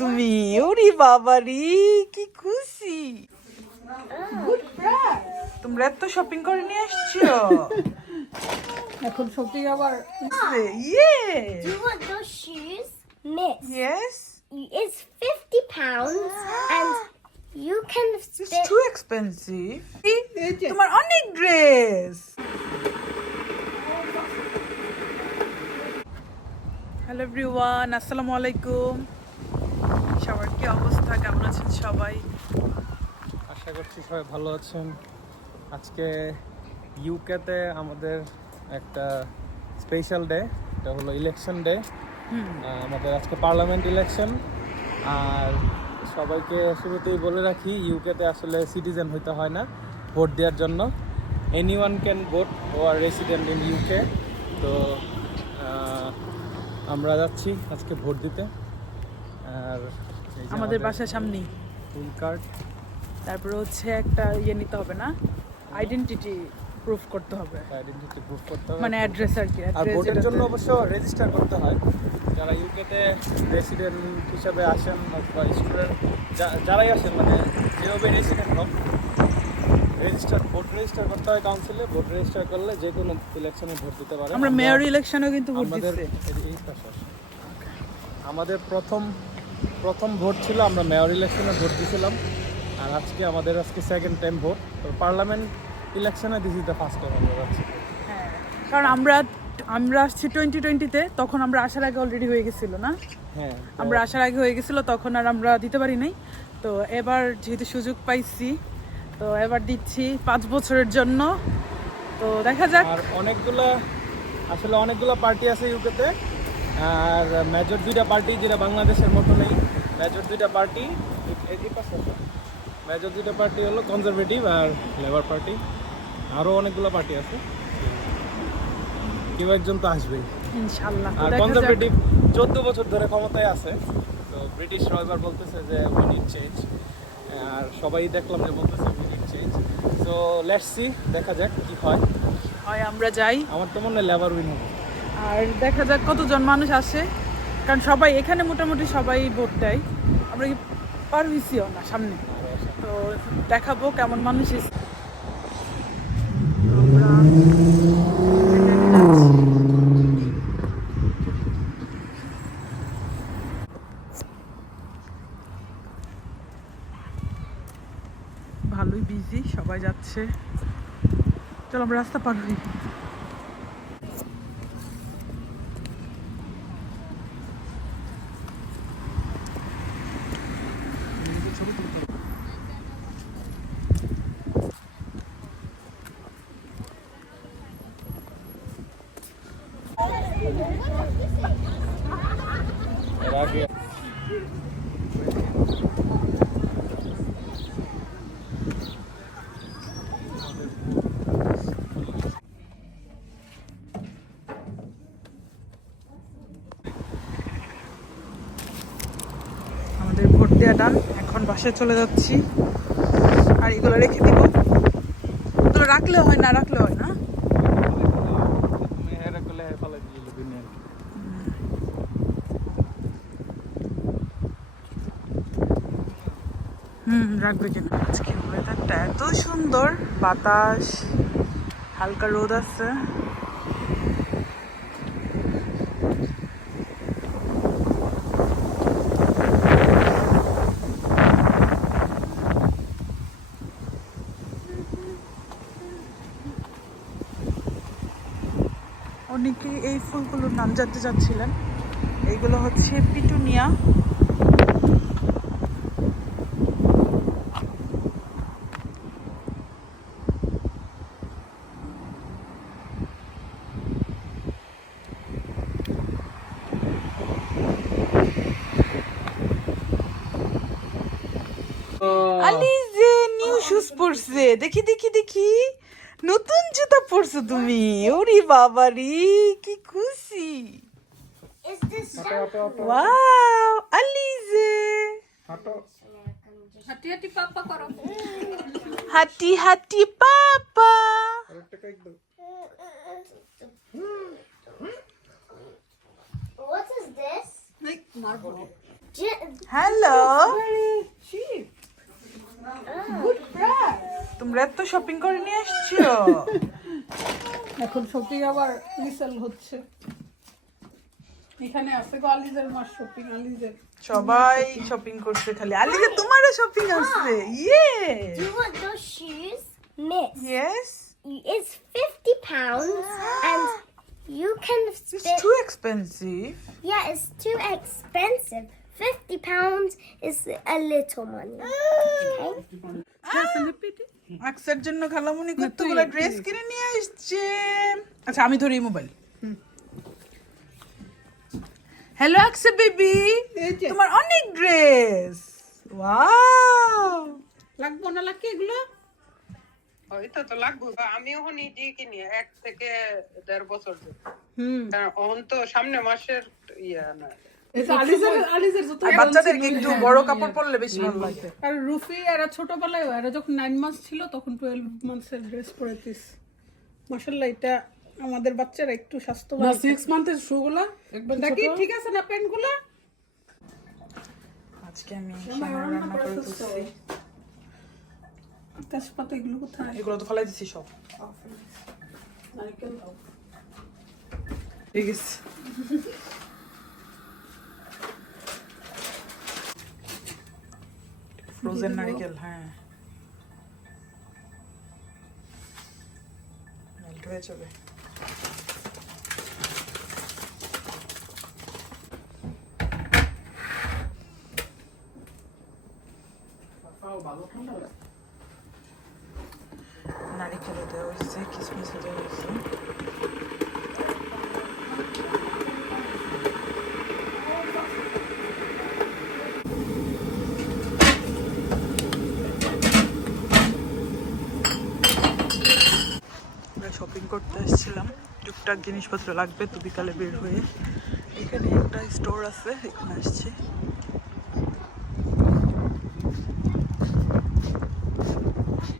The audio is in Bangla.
তুমি ওরে বাবা রে কি খুশি। তোমরা এত শপিং করে নিয়ে আসছো? এখন শপিং আবার ইয়ে Do you want those shoes? Miss, yes it's 50 pounds and you can it's spend. Too expensive তোমার অনেক ড্রেস হ্যালো এভরিওয়ান আসসালামু আলাইকুম। সবার কি অবস্থা? কেমন আছেন সবাই? আশা করছি সবাই ভালো আছেন। আজকে ইউকেতে আমাদের একটা স্পেশাল ডে এটা হলো ইলেকশন ডে আমাদের আজকে পার্লামেন্ট ইলেকশন আর সবাইকে শুরুতেই বলে রাখি ইউকেতে আসলে সিটিজেন হইতে হয় না ভোট দেওয়ার জন্য। Any one can vote or are resident in UK তো আমরা যাচ্ছি আজকে ভোট দিতে। আর আমাদের বাসার সামনেই। Full card. তারপরে হচ্ছে একটা ইয়ে নিতে হবে না? আইডেন্টিটি প্রুফ করতে হবে। আইডেন্টিটি প্রুফ করতে হবে। মানে অ্যাড্রেস আর কি আর ভোটের জন্য অবশ্য রেজিস্টার করতে হয়। যারা ইউকেতে রেসিডেন্ট হিসাবে আসেন বা স্টুডেন্ট যারাই আসেন মানে যেভাবে রেসিডেন্ট হোক রেজিস্টার ভোট রেজিস্টার করতে হয় কাউন্সিলে ভোট রেজিস্টার করলে যে কোনো ইলেকশনে ভোট দিতে পারে। আমরা মেয়র ইলেকশনেও কিন্তু ভোট আমাদের আসো। আমাদের প্রথম প্রথম ভোট ছিল আমরা মেয়র ইলেকশনে ভোট দিয়েছিলাম আর আজকে আমাদের আজকে সেকেন্ড টাইম ভোট। তো পার্লামেন্ট ইলেকশনে দিছি দ্য ফার্স্ট টাইম আমরা যাচ্ছি হ্যাঁ কারণ আমরা আমরা আসছি টোয়েন্টি টোয়েন্টিতে তখন আমরা আসার আগে অলরেডি হয়ে গেছিল না? হ্যাঁ আমরা আসার আগে হয়ে গেছিল তখন আর আমরা দিতে পারি নাই। তো এবার যেহেতু সুযোগ পাইছি তো এবার দিচ্ছি পাঁচ বছরের জন্য। তো দেখা যাক। আর অনেকগুলা আসলে অনেকগুলো পার্টি আছে ইউকেতে আর মেজর দুইটা পার্টি যেটা বাংলাদেশের মতো নেই মেজর দুইটা পার্টি মেজর দুইটা পার্টি হলো কনজারভেটিভ আর লেবার পার্টি আরও অনেকগুলো পার্টি আছে। কেউ একজন তো আসবেই। ইনশাল্লাহ। আর কনজারভেটিভ চোদ্দ বছর ধরে ক্ষমতায় আছে। তো ব্রিটিশরা এবার বলতেছে যে উই নিড চেঞ্জ আর সবাই দেখলাম যে বলতেছে উই নিড চেঞ্জ তো লেটস সি দেখা যাক কি হয়। হয় আমরা যাই। আমার তো মনে হয় লেবার উইন হবে আর দেখা যাক কতজন মানুষ আসে, কারণ সবাই এখানে মোটামুটি সবাই ভোট দেয়। আমরা কি পারভিসিও না সামনে। তো দেখাবো কেমন মানুষ এসে। ভালোই বিজি সবাই যাচ্ছে। চলো আমরা রাস্তা পার হই এর আগে আমাদের ভোট দেওয়া ডান, এখন বাসায় চলে যাচ্ছি। আর এগুলো রেখে দিব। এগুলো রাখলে হয় না, রাখলে হয় না মেহেরা করলে ফেলে দিল দুনিয়া হুম রাখবে কিনা আজকে ওয়েদারটা এত সুন্দর, বাতাস, হালকা রোদ আছে। অনেকে এই ফুলগুলোর নাম জানতে চাচ্ছিলেন। এইগুলো হচ্ছে পিটুনিয়া। পরছে। দেখি দেখি দেখি। নতুন জুতা পরছো তুমি। ওরে বাবা রে কি খুশি। ওয়াও আলিজে। হাঁটি। হাঁটি হাতি হাতি পাপা। what is this? মারবো J- হ্যালো তোমরা এত শপিং করে নিয়ে আসছো? এখন শপিং আবার রিসেল হচ্ছে। এখানে আছে গো আলিজের মাস শপিং আলিজের। সবাই শপিং করছে খালি। আলিজা তোমারও শপিং আছে ইয়ে Do you want those shoes? Miss, yes it's 50 pounds and you can it's. Too expensive Yeah, it's too expensive. 50 pounds is a little money. Okay? আকসার জন্য খালামুনি কতগুলো ড্রেস কিনে নিয়ে আসছে? আচ্ছা আমি ধরি মোবাইল হ্যালো আকসা বেবি তোমার অনেক ড্রেস ওয়াও লাগবো না লাগে এগুলো? হয়তো তো লাগবে। আমি এখন নিজেই কিনি এক থেকে দেড় বছর ধরে। হুম। কারণ এখন তো সামনে মাসের ইয়া না। বাচ্চাদেরকে একটু বড় কাপড় পরলে বেশি ভালো লাগে। আর রুফি এরা ছোটবেলায় এরা যখন নাইন মাস ছিল তখন টুয়েলভ মান্থসের ড্রেস পরেছিস। মাসাল্লাহ এটা আমাদের বাচ্চারা একটু স্বাস্থ্যবান। না সিক্স মান্থের শুগুলা একবার দেখি ঠিক আছে না প্যান্টগুলো? আজকে আমি রান্না করে তুলছি। তেজপাতা এগুলো কোথায়? এগুলো তো ফেলাই দিছি সব। নারকেল দাও। ঠিক আছে। ফ্রোজেন নারকেল হ্যাঁ মেল্ট হয়ে যাবে নারিকেলও দেওয়া হয়েছে কিসমিসও দেওয়া হয়েছে আমরা শপিং করতে এসেছিলাম। টুকটাক জিনিসপত্র লাগবে তো বিকালে বের হয়ে এখানে একটা স্টোর আছে, এখানে আসছি।